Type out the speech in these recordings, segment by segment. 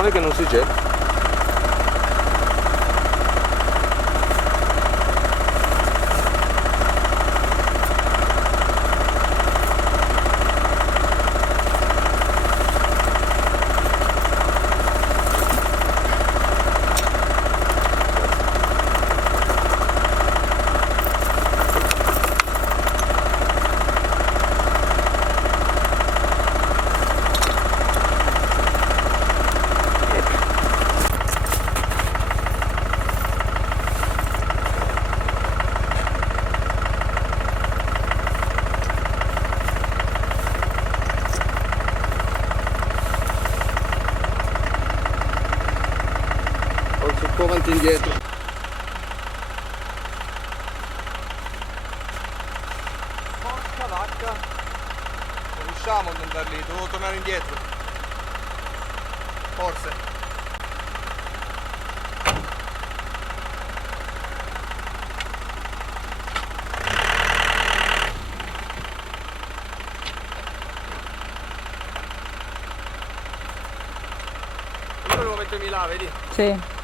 male che non si getta. Forse un po' avanti e indietro. Porca vacca! Non riusciamo ad andare lì, devo tornare indietro. Forse. Io volevo mettermi là, vedi? Sì.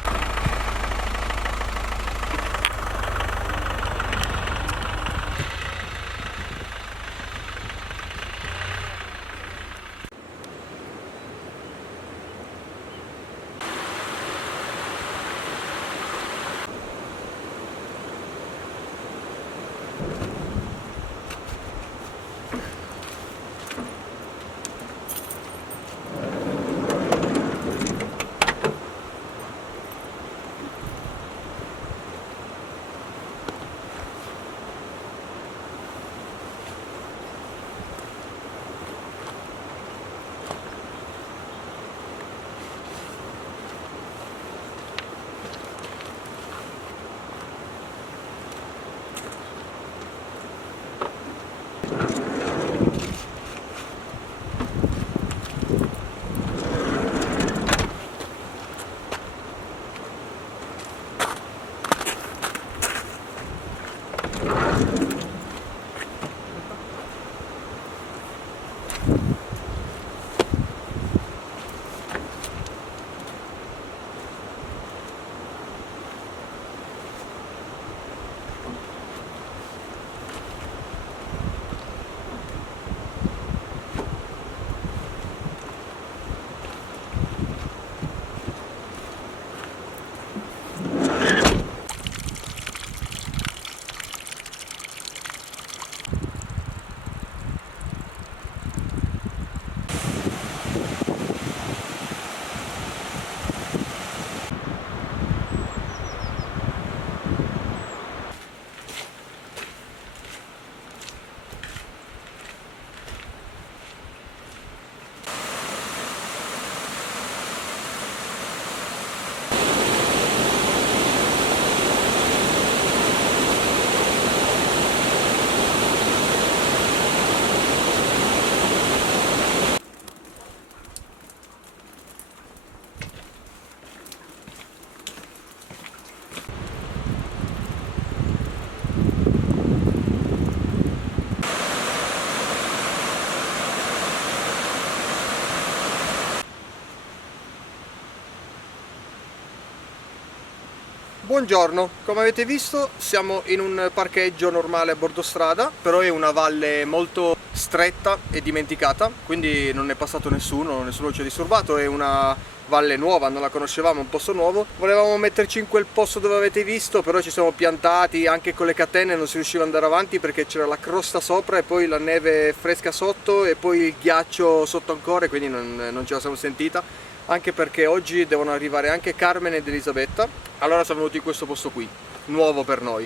Buongiorno, come avete visto siamo in un parcheggio normale a bordo strada, però è una valle molto stretta e dimenticata, quindi non è passato nessuno ci ha disturbato, è una valle nuova, non la conoscevamo, un posto nuovo. Volevamo metterci in quel posto dove avete visto, però ci siamo piantati, anche con le catene non si riusciva ad andare avanti perché c'era la crosta sopra e poi la neve fresca sotto e poi il ghiaccio sotto ancora, e quindi non ce la siamo sentita. Anche perché oggi devono arrivare anche Carmen ed Elisabetta, allora siamo venuti in questo posto qui, nuovo per noi.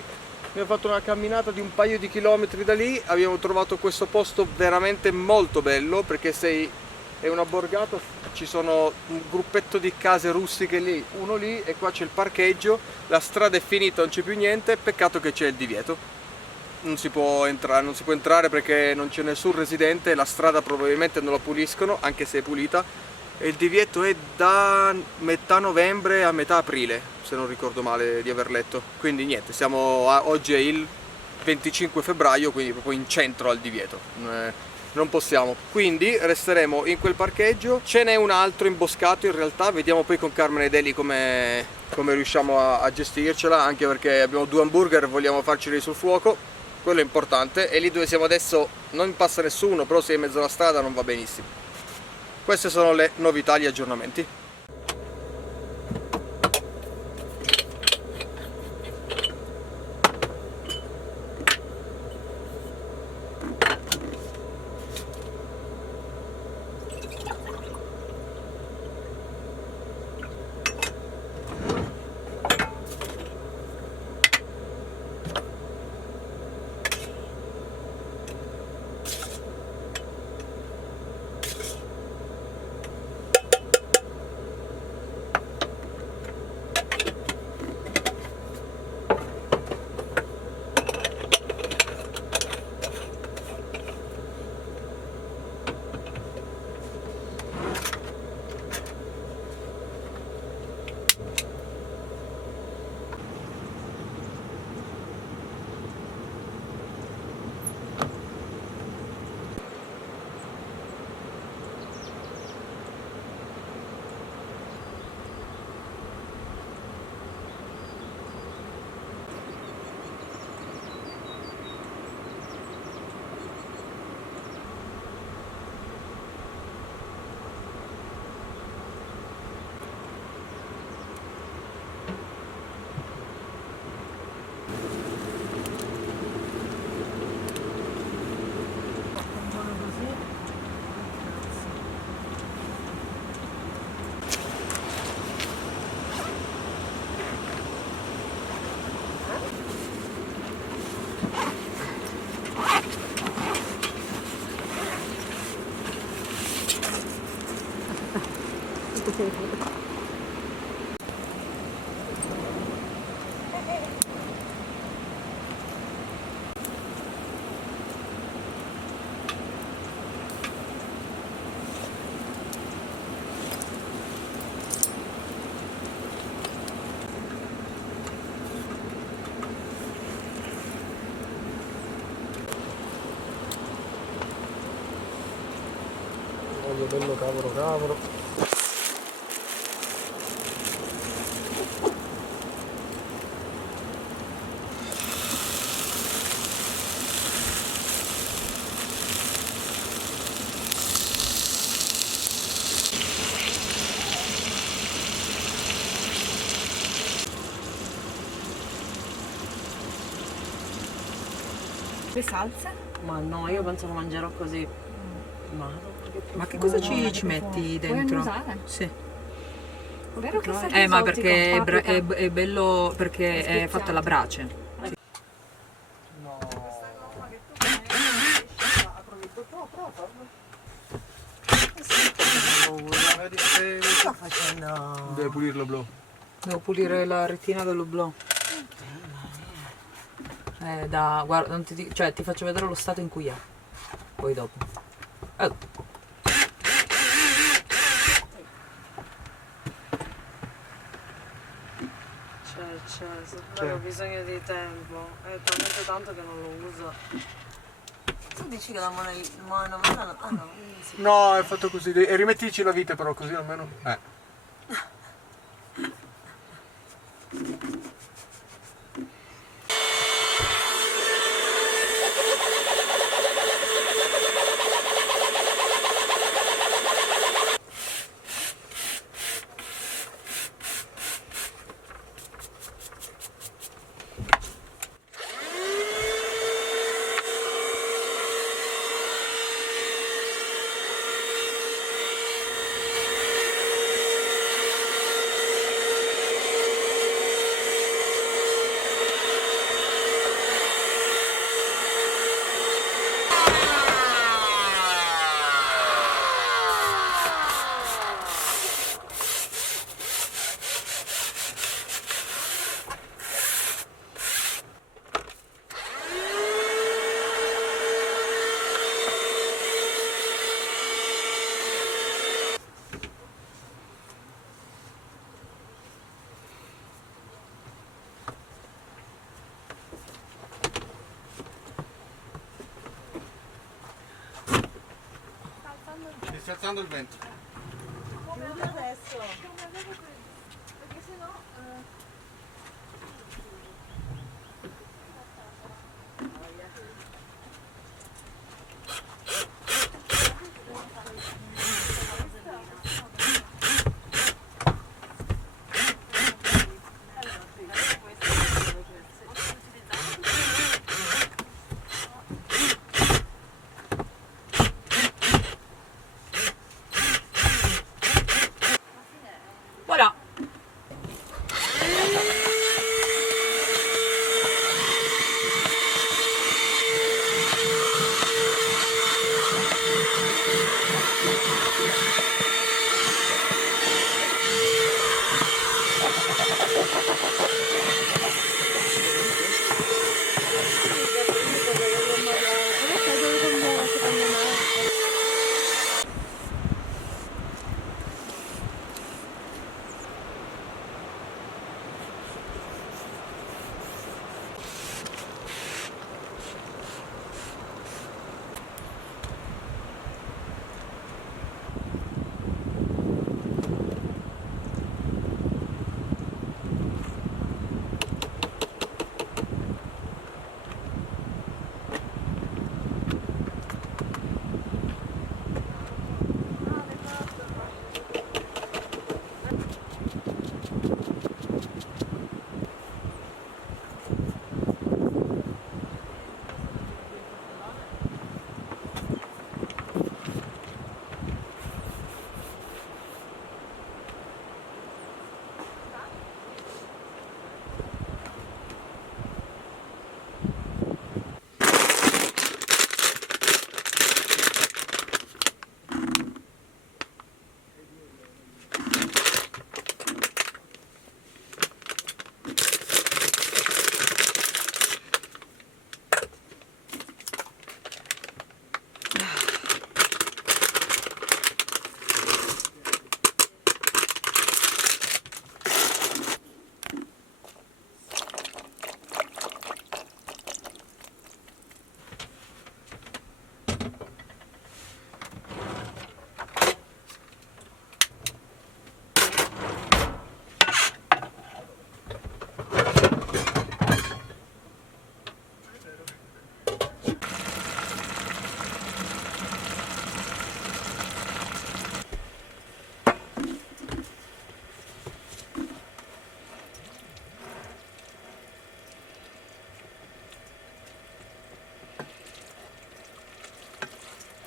Abbiamo fatto una camminata di un paio di chilometri da lì, abbiamo trovato questo posto veramente molto bello perché è una borgata, ci sono un gruppetto di case rustiche lì, uno lì, e qua c'è il parcheggio, la strada è finita, non c'è più niente, peccato che c'è il divieto. Non si può entrare perché non c'è nessun residente, la strada probabilmente non la puliscono, anche se è pulita. E il divieto è da metà novembre a metà aprile, se non ricordo male di aver letto. Quindi niente, oggi è il 25 febbraio, quindi proprio in centro al divieto. non possiamo, quindi resteremo in quel parcheggio. Ce n'è un altro imboscato in realtà, vediamo poi con Carmen ed Eli come riusciamo a gestircela, anche perché abbiamo 2 hamburger e vogliamo farceli sul fuoco, quello è importante. E lì dove siamo adesso non passa nessuno, però se è in mezzo alla strada non va benissimo. Queste sono le novità, gli aggiornamenti. Olio bello cavolo cavolo. Le salse? Ma no, io penso che mangerò così. Ma che cosa ci metti dentro? Usare? Sì. Vero che sa Ma esotico, perché paprika. è bello, perché è fatta alla brace. No. Che sta facendo? Deve pulirlo blu. Devo pulire la retina dell'oblò. Guarda, non cioè, ti faccio vedere lo stato in cui è. Poi dopo. Ho bisogno di tempo. È talmente tanto che non lo uso. Tu dici che la manovella no, sì. No, è fatto così. E rimettici la vite però, così almeno. si sta alzando il vento. Chiudi adesso. Voilà.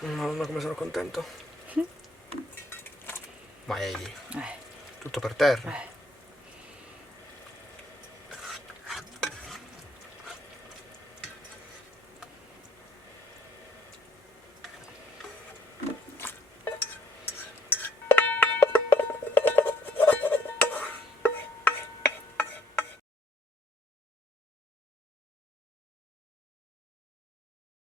Madonna, come sono contento. Ma Eli, tutto per terra.